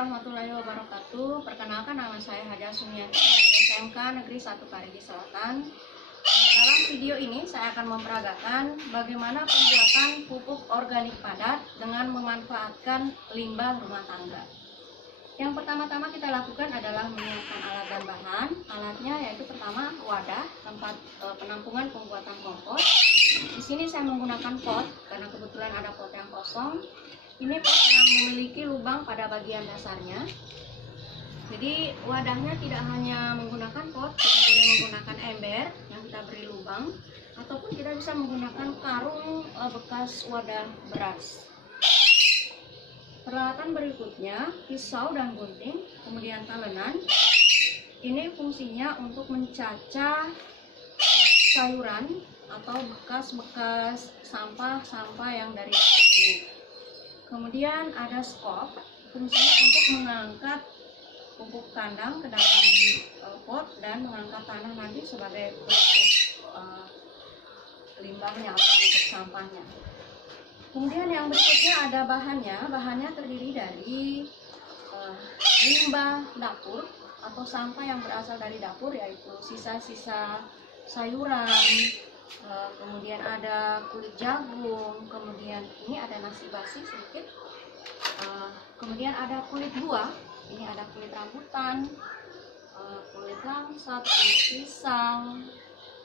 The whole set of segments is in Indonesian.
warahmatullahi wabarakatuh. Perkenalkan, nama saya Haja Sumiati dari SMK Negeri 1 Parigi Selatan. Dalam video ini saya akan memperagakan bagaimana pembuatan pupuk organik padat dengan memanfaatkan limbah rumah tangga. Yang pertama-tama kita lakukan adalah menyiapkan alat dan bahan. Alatnya yaitu pertama wadah tempat penampungan pembuatan kompos. Di sini saya menggunakan pot karena kebetulan ada pot yang kosong. Ini pot yang memiliki lubang pada bagian dasarnya. Jadi wadahnya tidak hanya menggunakan pot, kita boleh menggunakan ember yang kita beri lubang, ataupun kita bisa menggunakan karung bekas wadah beras. Peralatan berikutnya pisau dan gunting, kemudian talenan. Ini fungsinya untuk mencacah sayuran atau bekas-bekas sampah-sampah yang dari dapur ini. Kemudian ada skop, fungsinya untuk mengangkat pupuk kandang ke dalam pot dan mengangkat tanah nanti sebagai penutup limbahnya atau untuk sampahnya. Kemudian yang berikutnya ada bahannya terdiri dari limbah dapur atau sampah yang berasal dari dapur, yaitu sisa-sisa sayuran, kemudian ada kulit jagung, kemudian ini ada nasi basi sedikit, kemudian ada kulit buah, ini ada kulit rambutan, kulit langsat, kulit pisang,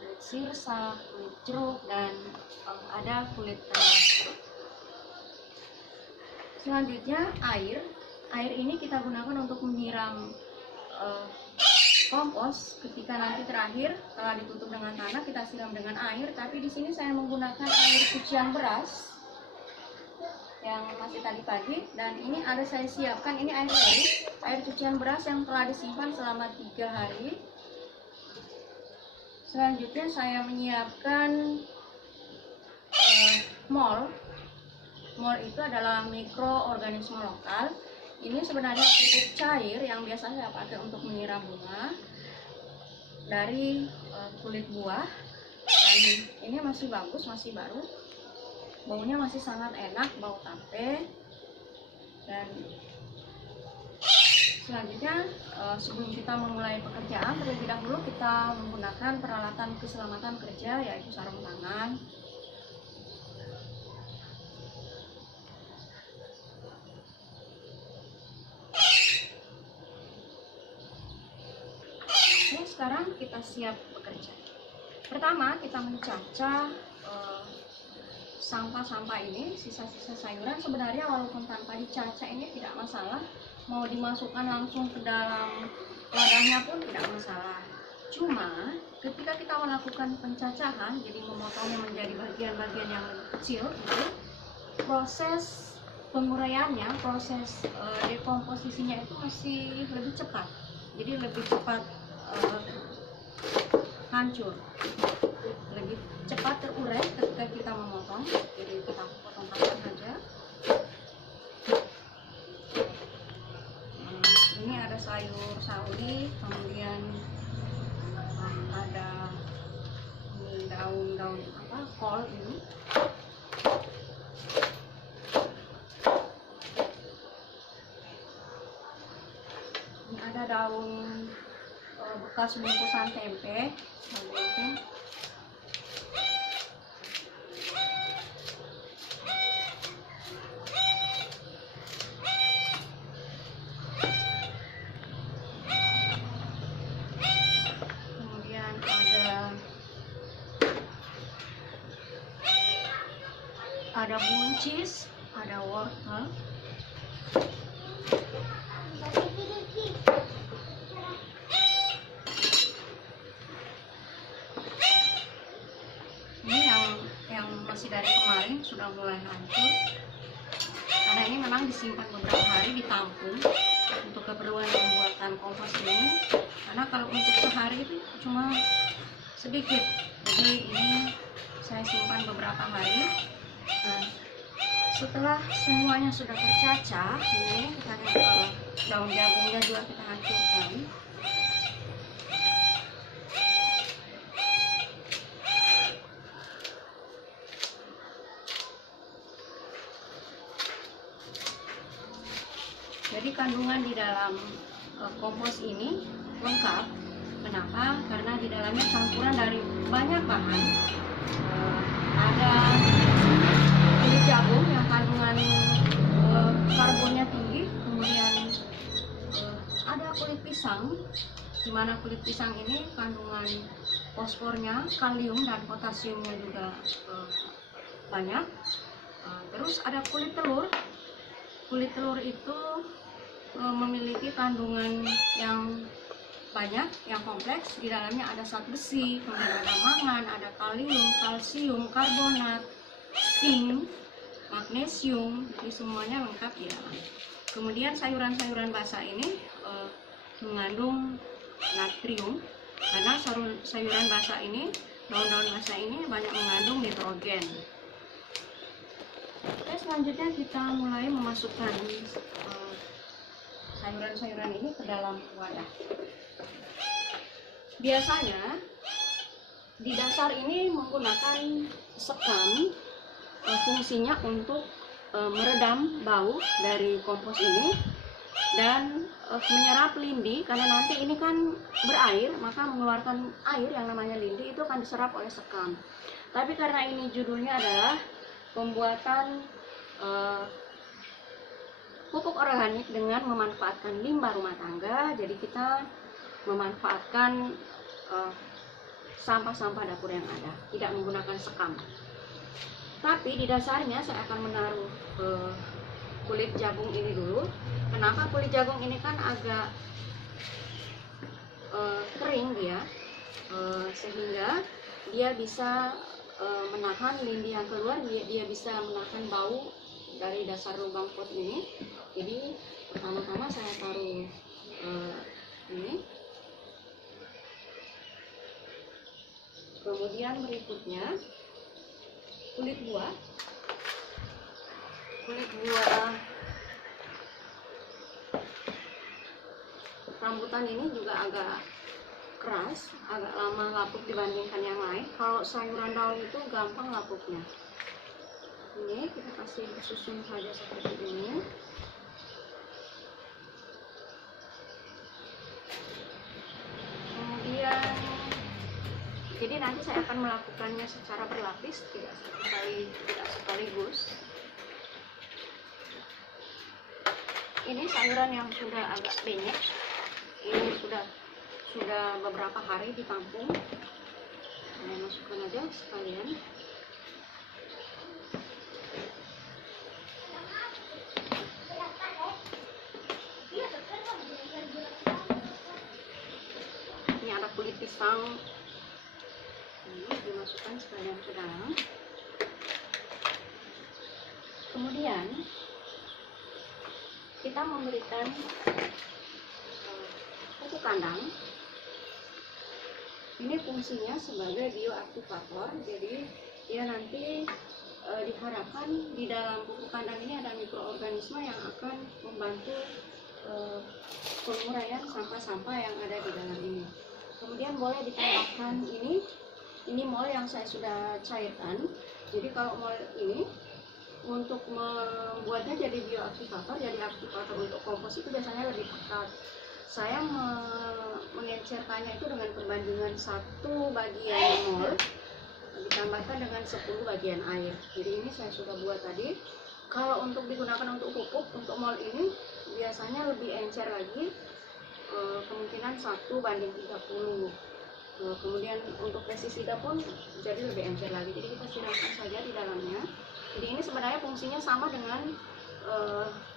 kulit sirsak, kulit jeruk, dan ada kulit telur. Selanjutnya air ini kita gunakan untuk menyiram kompos. Ketika nanti terakhir setelah ditutup dengan tanah kita siram dengan air, tapi di sini saya menggunakan air cucian beras yang masih tadi pagi, dan ini ada saya siapkan, ini air cucian beras yang telah disimpan selama 3 hari. Selanjutnya saya menyiapkan mol itu adalah mikroorganisme lokal. Ini sebenarnya pupuk cair yang biasa saya pakai untuk menyiram bunga dari kulit buah, dan ini masih bagus, masih baru, baunya masih sangat enak, bau tape. Dan selanjutnya sebelum kita memulai pekerjaan, terlebih dahulu kita menggunakan peralatan keselamatan kerja, yaitu sarung tangan. Sekarang kita siap bekerja. Pertama kita mencacah sampah-sampah ini, sisa-sisa sayuran. Sebenarnya walaupun tanpa dicacah ini tidak masalah, mau dimasukkan langsung ke dalam wadahnya pun tidak masalah. Cuma ketika kita melakukan pencacahan, jadi memotongnya menjadi bagian-bagian yang lebih kecil, gitu, proses penguraiannya, proses dekomposisinya itu masih lebih cepat, jadi lebih cepat hancur, lebih cepat terurai ketika kita memotong. Jadi kita potong-potong saja. Ini ada sayur sawi, kemudian ada daun-daun kol ini. Ini ada daun bekas bungkusan tempe seperti itu. Kemudian ada buncis, ada wortel. Masih dari kemarin sudah mulai hancur karena ini memang disimpan beberapa hari, ditampung untuk keperluan pembuatan kompos ini, karena kalau untuk sehari itu cuma sedikit, jadi ini saya simpan beberapa hari. Nah, setelah semuanya sudah tercacah, ini daun jagungnya juga kita hancurkan. Jadi kandungan di dalam kompos ini lengkap. Kenapa? Karena di dalamnya campuran dari banyak bahan. Ada kulit jagung yang kandungan karbonnya tinggi, kemudian ada kulit pisang, di mana kulit pisang ini kandungan fosfornya, kalium dan potasiumnya juga banyak. Terus ada kulit telur. Kulit telur itu memiliki kandungan yang banyak, yang kompleks. Di dalamnya ada zat besi, kemudian ada mangan, ada kalium, kalsium, karbonat, zinc, magnesium, jadi semuanya lengkap di dalam. Kemudian sayuran-sayuran basah ini mengandung natrium, karena sayuran basah ini, daun-daun basah ini banyak mengandung nitrogen. Oke, selanjutnya kita mulai memasukkan sayuran-sayuran ini ke dalam wadah. Biasanya di dasar ini menggunakan sekam, fungsinya untuk meredam bau dari kompos ini dan menyerap lindi, karena nanti ini kan berair, maka mengeluarkan air yang namanya lindi itu akan diserap oleh sekam. Tapi karena ini judulnya adalah pembuatan pupuk organik dengan memanfaatkan limbah rumah tangga, jadi kita memanfaatkan sampah-sampah dapur yang ada, tidak menggunakan sekam. Tapi di dasarnya saya akan menaruh kulit jagung ini dulu. Kenapa? Kulit jagung ini kan agak kering dia, sehingga dia bisa menahan lindi yang keluar, dia bisa menahan bau dari dasar lubang pot ini. Jadi pertama-tama saya taruh ini. Kemudian berikutnya kulit buah. Kulit buah rambutan ini juga agak keras, agak lama lapuk dibandingkan yang lain. Kalau sayuran daun itu gampang lapuknya. Ini kita kasih susun saja seperti ini. Kemudian, jadi nanti saya akan melakukannya secara berlapis, tidak sekaligus. Ini sayuran yang sudah agak banyak, ini sudah beberapa hari ditampung. Saya masukkan aja sekalian. Ini ada kulit pisang, ini dimasukkan sekalian ke dalam. Kemudian kita memberikan pupuk kandang. Ini fungsinya sebagai bioaktivator, jadi dia nanti diharapkan di dalam pupuk kandang ini ada mikroorganisme yang akan membantu penguraian sampah-sampah yang ada di dalam ini. Kemudian boleh ditambahkan ini mol yang saya sudah cairkan. Jadi kalau mol ini untuk membuatnya jadi bioaktivator, jadi aktivator untuk kompos itu biasanya lebih pekat. Saya mengencerkannya itu dengan perbandingan 1 bagian mol ditambahkan dengan 10 bagian air. Jadi ini saya sudah buat tadi. Kalau untuk digunakan untuk pupuk, untuk mol ini biasanya lebih encer lagi, kemungkinan 1:30. Kemudian untuk pestisida pun jadi lebih encer lagi. Jadi kita siramkan saja di dalamnya. Jadi ini sebenarnya fungsinya sama dengan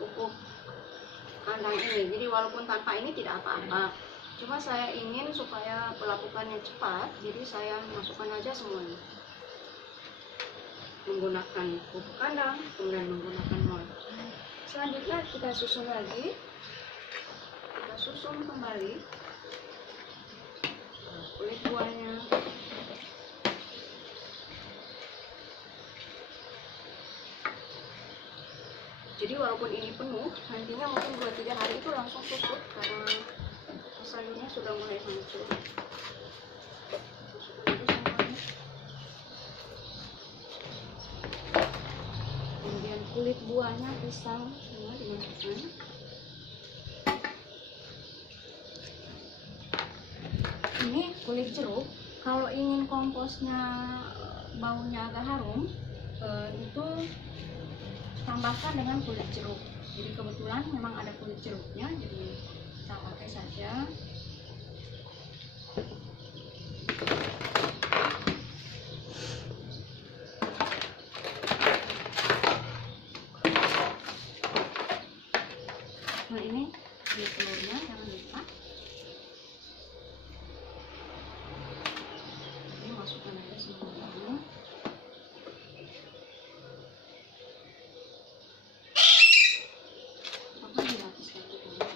pupuk kandang ini. Jadi walaupun tanpa ini tidak apa-apa. Cuma saya ingin supaya pelapukannya cepat, jadi saya masukkan aja semuanya. Menggunakan pupuk kandang, kemudian menggunakan mol. Selanjutnya kita susun lagi. Kita susun kembali kulit buahnya. Jadi walaupun ini penuh, nantinya mungkin 2-3 hari itu langsung tutup karena sayurnya sudah mulai hancur. Kemudian kulit buahnya pisang semua dimasukkan. ini kulit jeruk. Kalau ingin komposnya baunya agak harum, itu tambahkan dengan kulit jeruk. Jadi kebetulan memang ada kulit jeruknya, jadi kita pakai saja. Nah ini kulit telurnya jangan lupa. Ini masukkan aja semuanya. Apa dilapis lagi dulu.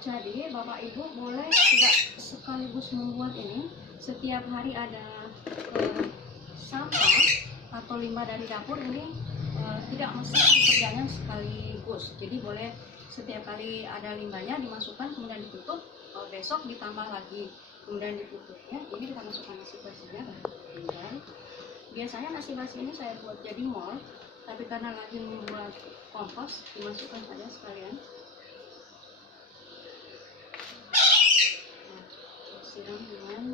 Jadi Bapak Ibu boleh tidak sekaligus membuat ini. Setiap hari ada sampah atau limbah dari dapur ini tidak mesti dikerjakan sekaligus. Jadi boleh setiap kali ada limbahnya dimasukkan kemudian ditutup, besok ditambah lagi kemudian ditutup ya. Jadi kita masukkan nasi basinya tinggal. Biasanya nasi basi ini saya buat jadi mol, tapi karena lagi membuat kompos dimasukkan saja sekalian. Siram dengan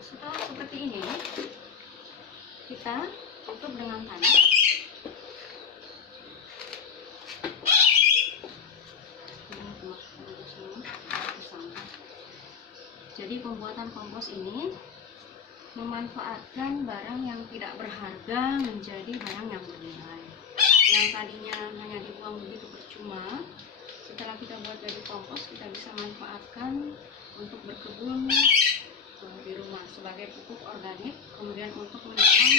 setelah seperti ini kita tutup dengan tanah. Jadi pembuatan kompos ini memanfaatkan barang yang tidak berharga menjadi barang yang bernilai. Yang tadinya hanya dibuang begitu percuma, setelah kita buat jadi kompos, kita bisa manfaatkan untuk berkebun di rumah sebagai pupuk organik, kemudian untuk menanam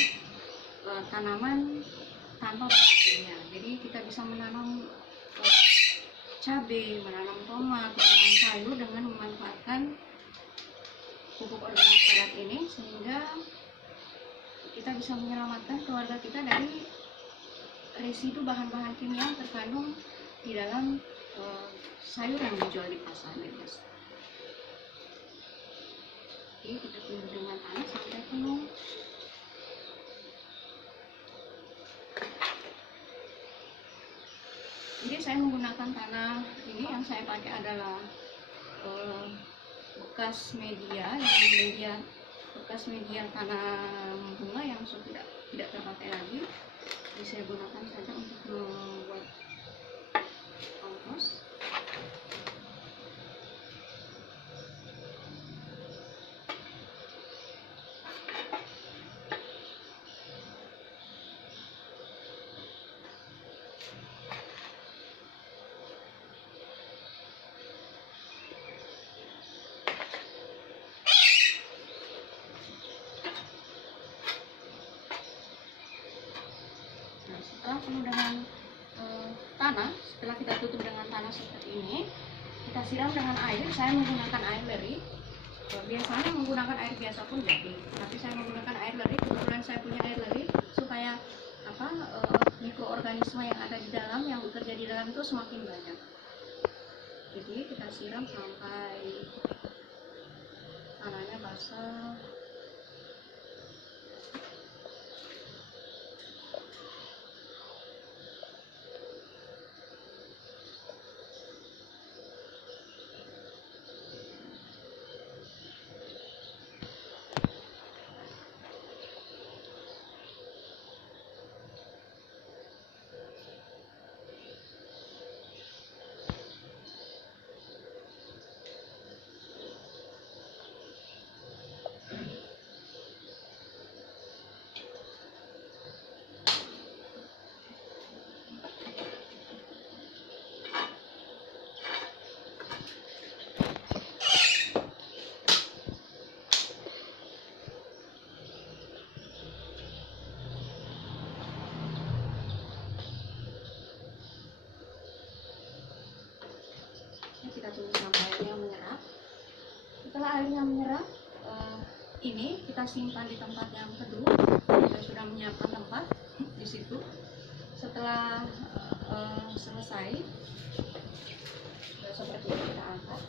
tanaman tanpa bahan kimia. Jadi kita bisa menanam cabai, menanam tomat, menanam sayur dengan memanfaatkan pupuk organik padat ini, sehingga kita bisa menyelamatkan keluarga kita dari residu bahan-bahan kimia yang terkandung di dalam sayur yang dijual di pasar bebas. Oke, kita tunggu dengan tanah sampai penuh. Jadi saya menggunakan tanah ini, yang saya pakai adalah bekas media tanam bunga yang sudah tidak terpakai lagi. Jadi saya gunakan saja untuk membuat kompos. Setelah penuh dengan tanah, setelah kita tutup dengan tanah seperti ini, kita siram dengan air. Saya menggunakan air leri. Biasanya menggunakan air biasa pun jadi, tapi saya menggunakan air leri. Kebetulan saya punya air leri supaya mikroorganisme yang ada di dalam, yang bekerja di dalam itu semakin banyak. Jadi kita siram sampai tanahnya basah. airnya menyerap, ini kita simpan di tempat yang teduh. Kita sudah menyiapkan tempat di situ. Setelah selesai, seperti ini kita angkat.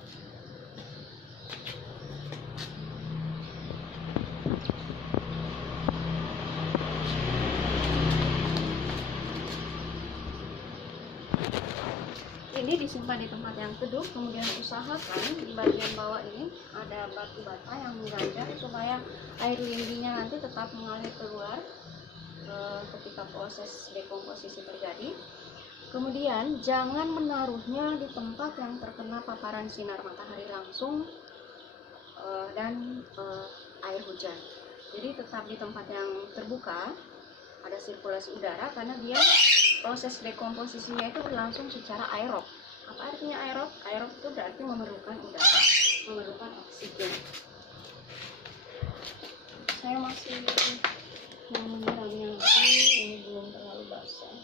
Ini disimpan di tempat yang teduh, kemudian usahakan di bagian bawah ini ada batu bata yang mengganjal supaya air lindinya nanti tetap mengalir keluar ketika proses dekomposisi terjadi. Kemudian jangan menaruhnya di tempat yang terkena paparan sinar matahari langsung dan air hujan. Jadi tetap di tempat yang terbuka, ada sirkulasi udara, karena dia proses dekomposisinya itu berlangsung secara aerob. Apa artinya aerob? Aerob itu berarti memerlukan udara, memerlukan oksigen. Saya masih mau menyiramnya lagi, ini belum terlalu basah.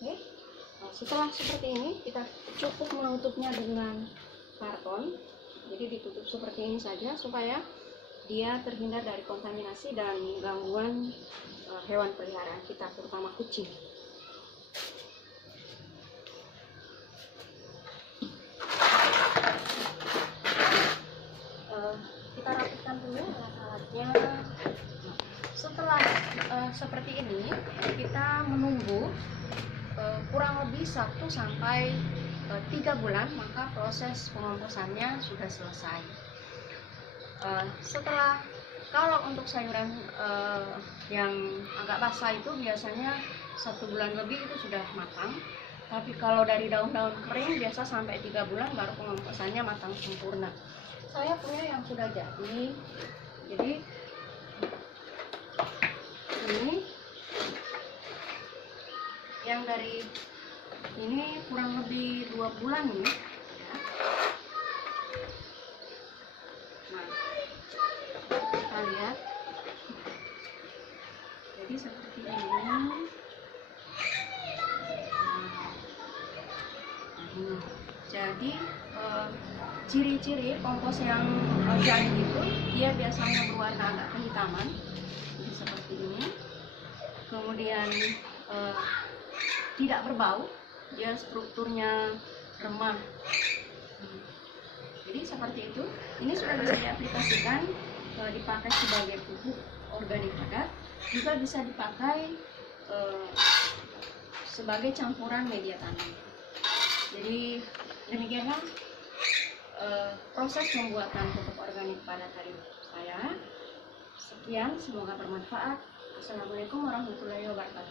Oke, nah, setelah seperti ini kita cukup menutupnya dengan karton. Jadi ditutup seperti ini saja supaya dia terhindar dari kontaminasi dan gangguan hewan peliharaan kita, terutama kucing. Kita rapikan dulu alat-alatnya. Setelah seperti ini, kita menunggu kurang lebih 1 sampai 3 bulan, maka proses pengomposannya sudah selesai. Setelah, kalau untuk sayuran yang agak basah itu biasanya 1 bulan lebih itu sudah matang. Tapi kalau dari daun-daun kering biasa sampai 3 bulan baru pengomposannya matang sempurna. Saya punya yang sudah jadi ini yang dari ini kurang lebih 2 bulan nih. Nah, kita lihat. Jadi seperti ini. Jadi ciri-ciri kompos yang jadi itu dia biasanya berwarna agak kehitaman, jadi seperti ini. Kemudian tidak berbau, dia strukturnya remah. Jadi seperti itu. Ini sudah bisa diaplikasikan, dipakai sebagai pupuk organik padat, juga bisa dipakai sebagai campuran media tanam. Jadi demikianlah proses pembuatan pupuk organik pada hari saya. Sekian, semoga bermanfaat. Assalamualaikum warahmatullahi wabarakatuh.